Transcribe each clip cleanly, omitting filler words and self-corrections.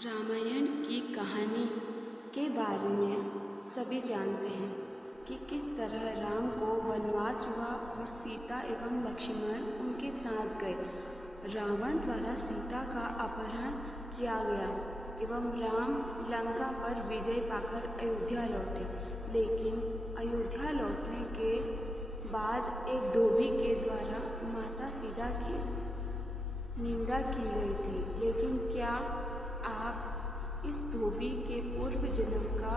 रामायण की कहानी के बारे में सभी जानते हैं कि किस तरह राम को वनवास हुआ और सीता एवं लक्ष्मण उनके साथ गए। रावण द्वारा सीता का अपहरण किया गया एवं राम लंका पर विजय पाकर अयोध्या लौटे। लेकिन अयोध्या लौटने के बाद एक धोबी के द्वारा माता सीता की निंदा की गई थी। लेकिन क्या आप इस धोबी के पूर्व जन्म का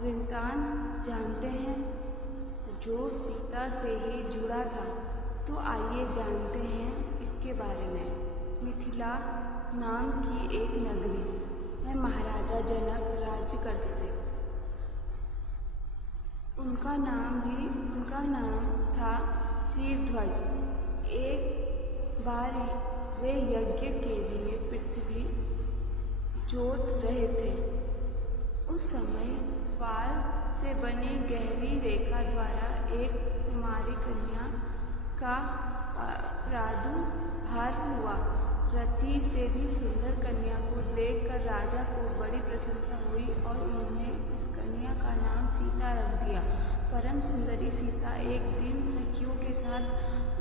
वृत्तांत जानते हैं जो सीता से ही जुड़ा था? तो आइए जानते हैं इसके बारे में। मिथिला नाम की एक नगरी में महाराजा जनक राज्य करते थे। उनका नाम था शीरध्वज। एक बार वे यज्ञ के लिए पृथ्वी जोत रहे थे। उस समय फाल से बनी गहरी रेखा द्वारा एक कुमारी कन्या का प्रादुर्भाव हुआ। रति से भी सुंदर कन्या को देखकर राजा को बड़ी प्रशंसा हुई और उन्होंने उस कन्या का नाम सीता रख दिया। परम सुंदरी सीता एक दिन सखियों के साथ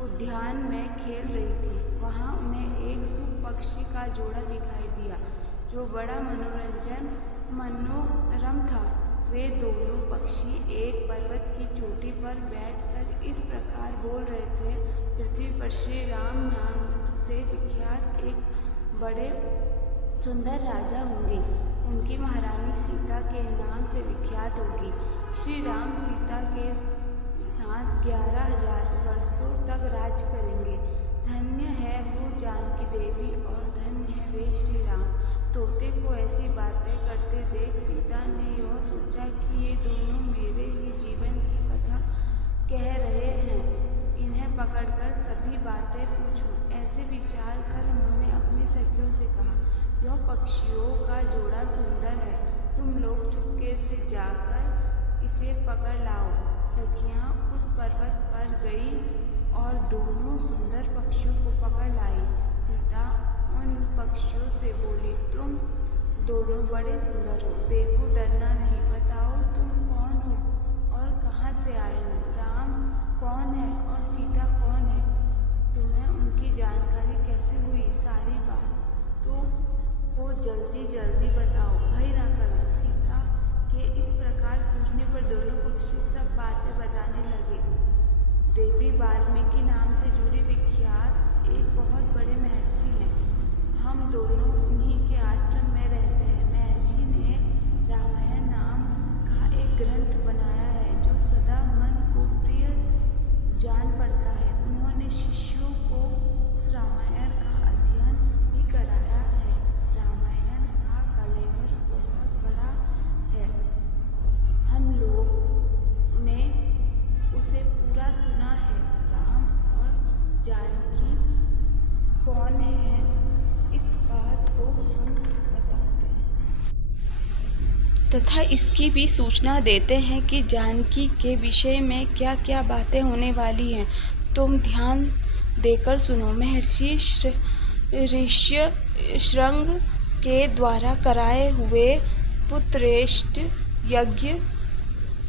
उद्यान में खेल रही थी। वहाँ उन्हें एक सुख पक्षी का जोड़ा दिखाई दिया जो बड़ा मनोरम था। वे दोनों पक्षी एक पर्वत की चोटी पर बैठकर इस प्रकार बोल रहे थे। पृथ्वी पर श्री राम नाम से विख्यात एक बड़े सुंदर राजा होंगे। उनकी महारानी सीता के नाम से विख्यात होगी। श्री राम सीता के साथ 11,000 वर्षों तक राज करेंगे। धन्य है वो जानकी देवी और धन्य है वे श्री राम। तोते को ऐसी बातें करते देख सीता ने यह सोचा कि ये दोनों मेरे ही जीवन की कथा कह रहे हैं। इन्हें पकड़कर सभी बातें पूछूं। ऐसे विचार कर उन्होंने अपनी सखियों से कहा, यह पक्षियों का जोड़ा सुंदर है, तुम लोग चुपके से जाकर इसे पकड़ लाओ। सखियां उस पर्वत पर गई और दोनों सुंदर पक्षियों को पकड़ लाई। सीता उन पक्षियों से बोली, तुम दोनों बड़े सुंदर हो, देखो डरना नहीं। बताओ तुम कौन हो और कहाँ से आए हो? राम कौन है और सीता कौन है? तुम्हें उनकी जानकारी कैसे हुई? सारी बात तो वो जल्दी जल्दी बताओ, भय ना करो। सीता के इस प्रकार पूछने पर दोनों पक्षी सब बातें बताने लगे। देवी वाल्मीकि नाम से जुड़ी विख्यात एक बहुत बड़े महर्षि हैं। हम दोनों उन्हीं के आश्रम में रहते हैं। महर्षि ने रामायण नाम का एक ग्रंथ बनाया है जो सदा मन को प्रिय जान पड़ता है। उन्होंने शिष्यों को उस रामायण का अध्ययन भी कराया है। रामायण का कलेवर बहुत बड़ा है। हम लोग ने उसे पूरा सुना है। राम और जानकी कौन है इस बात को हम बताते हैं तथा इसकी भी सूचना देते हैं कि जानकी के विषय में क्या क्या बातें होने वाली हैं। तुम ध्यान देकर सुनो। महर्षि ऋष्यशृंग के द्वारा कराए हुए पुत्रेष्ट यज्ञ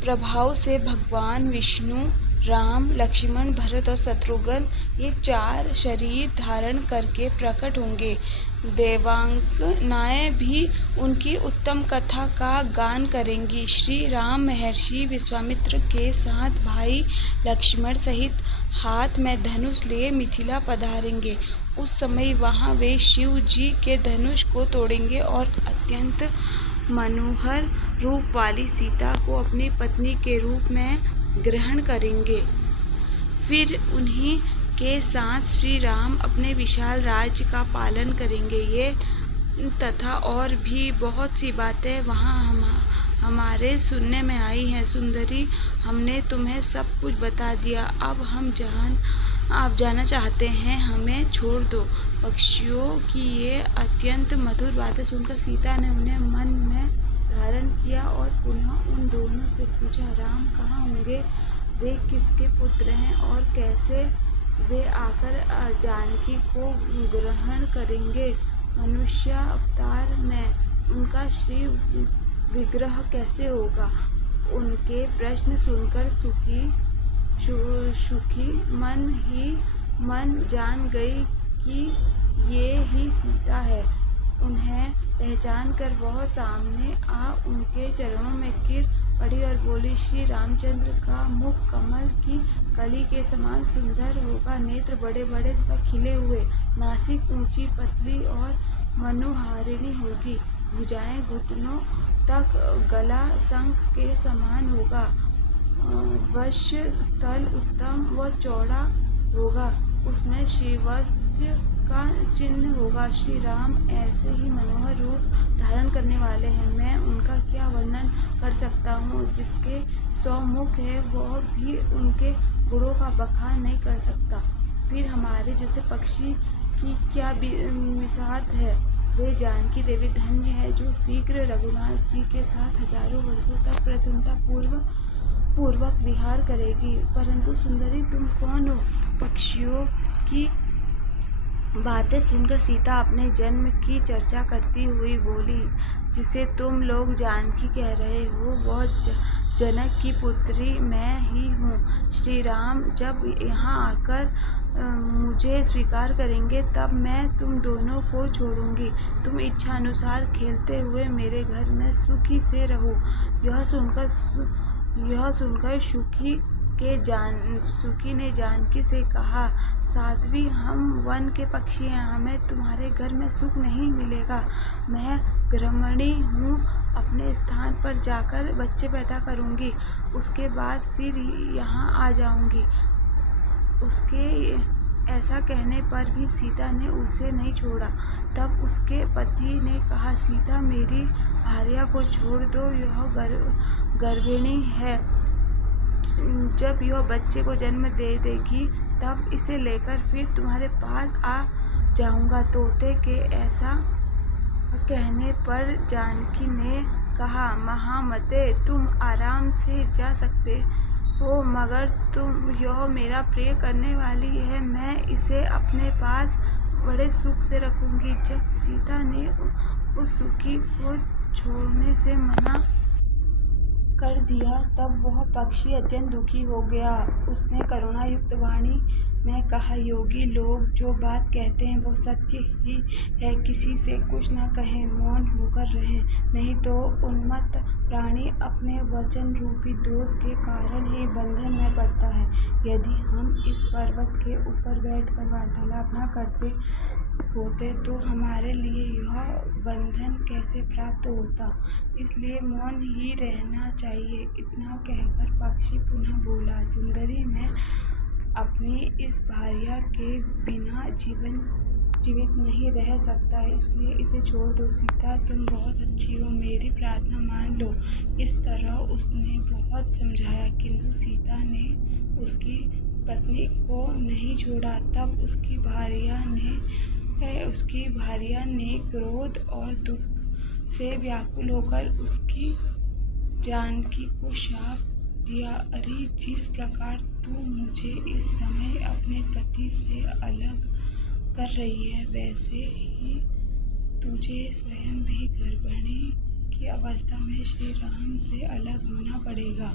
प्रभाव से भगवान विष्णु, राम, लक्ष्मण, भरत और शत्रुघ्न ये 4 शरीर धारण करके प्रकट होंगे। देवांगनाएं भी उनकी उत्तम कथा का गान करेंगी। श्री राम महर्षि विश्वामित्र के साथ भाई लक्ष्मण सहित हाथ में धनुष लिए मिथिला पधारेंगे। उस समय वहां वे शिव जी के धनुष को तोड़ेंगे और अत्यंत मनोहर रूप वाली सीता को अपनी पत्नी के रूप में ग्रहण करेंगे। फिर उन्हीं के साथ श्री राम अपने विशाल राज्य का पालन करेंगे। ये तथा और भी बहुत सी बातें वहाँ हमारे सुनने में आई हैं। सुंदरी, हमने तुम्हें सब कुछ बता दिया। अब आप जाना चाहते हैं, हमें छोड़ दो। पक्षियों की ये अत्यंत मधुर बातें सुनकर सीता ने उन्हें मन में धारण किया और पुनः उन दोनों से पूछा, राम कहाँ होंगे? वे किसके पुत्र हैं और कैसे वे आकर जानकी को ग्रहण करेंगे? मनुष्य अवतार में उनका श्री विग्रह कैसे होगा। उनके प्रश्न सुनकर सुखी मन ही मन जान गई कि ये ही सीता है। उन्हें पहचान कर वह सामने आ उनके चरणों में गिर पड़ी और बोली, श्री रामचंद्र का मुख कमल की कली के समान सुंदर होगा, नेत्र बड़े बड़े तथा खिले हुए, नासिक ऊंची पतली और मनोहारिणी होगी, भुजाएं घुटनों तक, गला शंख के समान होगा, वक्ष स्थल उत्तम व चौड़ा होगा, उसमें श्रीवत्स का चिन्ह होगा। श्री राम ऐसे ही मनोहर रूप धारण करने वाले हैं। मैं उनका क्या वर्णन कर सकता हूँ। जिसके 100 मुख है वह भी उनके गुणों का बखान नहीं कर सकता। फिर हमारे जैसे पक्षी की क्या मिसाल है। वे जानकी देवी धन्य है जो शीघ्र रघुनाथ जी के साथ हजारों वर्षों तक प्रसन्नता पूर्वक विहार करेगी। परंतु सुंदरी तुम कौन हो। पक्षियों की बातें सुनकर सीता अपने जन्म की चर्चा करती हुई बोली, जिसे तुम लोग जानकी कह रहे हो वह जनक की पुत्री मैं ही हूँ। श्री राम जब यहाँ आकर मुझे स्वीकार करेंगे तब मैं तुम दोनों को छोड़ूंगी। तुम इच्छा अनुसार खेलते हुए मेरे घर में सुखी से रहो। यह सुनकर सुखी ने जानकी से कहा, साध्वी हम वन के पक्षी हैं, हमें तुम्हारे घर में सुख नहीं मिलेगा। मैं गृहिणी हूँ, अपने स्थान पर जाकर बच्चे पैदा करूँगी, उसके बाद फिर यहाँ आ जाऊँगी। उसके ऐसा कहने पर भी सीता ने उसे नहीं छोड़ा। तब उसके पति ने कहा, सीता मेरी भार्या को छोड़ दो, यह गर्भिणी है। जब यह बच्चे को जन्म दे देगी तब इसे लेकर फिर तुम्हारे पास आ जाऊंगा। तोते के ऐसा कहने पर जानकी ने कहा, महामते तुम आराम से जा सकते हो, मगर तुम यह मेरा प्रिय करने वाली है, मैं इसे अपने पास बड़े सुख से रखूंगी। जब सीता ने उस सुखी को छोड़ने से मना कर दिया तब वह पक्षी अत्यंत दुखी हो गया। उसने करुणा युक्त वाणी में कहा, योगी लोग जो बात कहते हैं वो सत्य ही है, किसी से कुछ न कहें, मौन होकर रहें, नहीं तो उन्मत्त प्राणी अपने वचन रूपी दोष के कारण ही बंधन में पड़ता है। यदि हम इस पर्वत के ऊपर बैठकर वार्तालाप न करते होते तो हमारे लिए यह बंधन कैसे प्राप्त होता। इसलिए मौन ही रहना चाहिए। इतना कहकर पक्षी पुनः बोला, सुंदरी मैं अपनी इस भार्या के बिना जीवित नहीं रह सकता, इसलिए इसे छोड़ दो। सीता तुम बहुत अच्छी हो, मेरी प्रार्थना मान लो। इस तरह उसने बहुत समझाया, किंतु सीता ने उसकी पत्नी को नहीं छोड़ा। तब उसकी भार्या ने क्रोध और दुख से व्याकुल होकर उसकी जानकी को शाप दिया, अरे जिस प्रकार तू मुझे इस समय अपने पति से अलग कर रही है, वैसे ही तुझे स्वयं भी गर्भिणी की अवस्था में श्री राम से अलग होना पड़ेगा।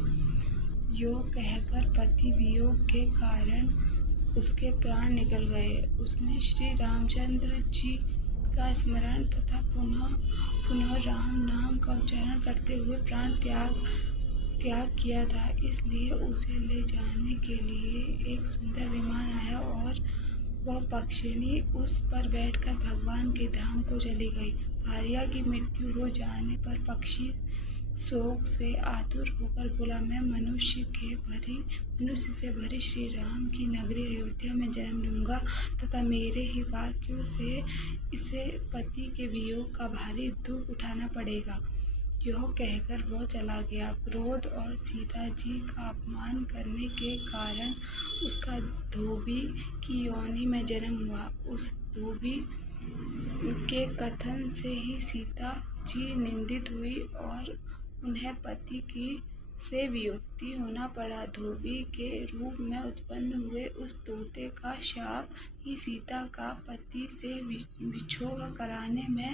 यो कहकर पति वियोग के कारण उसके प्राण निकल गए। उसने श्री रामचंद्र जी का स्मरण तथा पुनः राम नाम का उच्चारण करते हुए प्राण त्याग किया था। इसलिए उसे ले जाने के लिए एक सुंदर विमान आया और वह पक्षिणी उस पर बैठकर भगवान के धाम को चली गई। भार्या की मृत्यु हो जाने पर पक्षी शोक से आतुर होकर बोला, मैं मनुष्य से भरी श्री राम की नगरी अयोध्या में जन्म लूंगा तथा मेरे ही वाक्यों से इसे पति के वियोग का भारी दुख उठाना पड़ेगा। यह कहकर वह चला गया। क्रोध और सीता जी का अपमान करने के कारण उसका धोबी की योनि में जन्म हुआ। उस धोबी के कथन से ही सीता जी निंदित हुई और उन्हें पति की से वियुक्ति होना पड़ा। धोबी के रूप में उत्पन्न हुए उस तोते का शाप ही सीता का पति से विछोह कराने में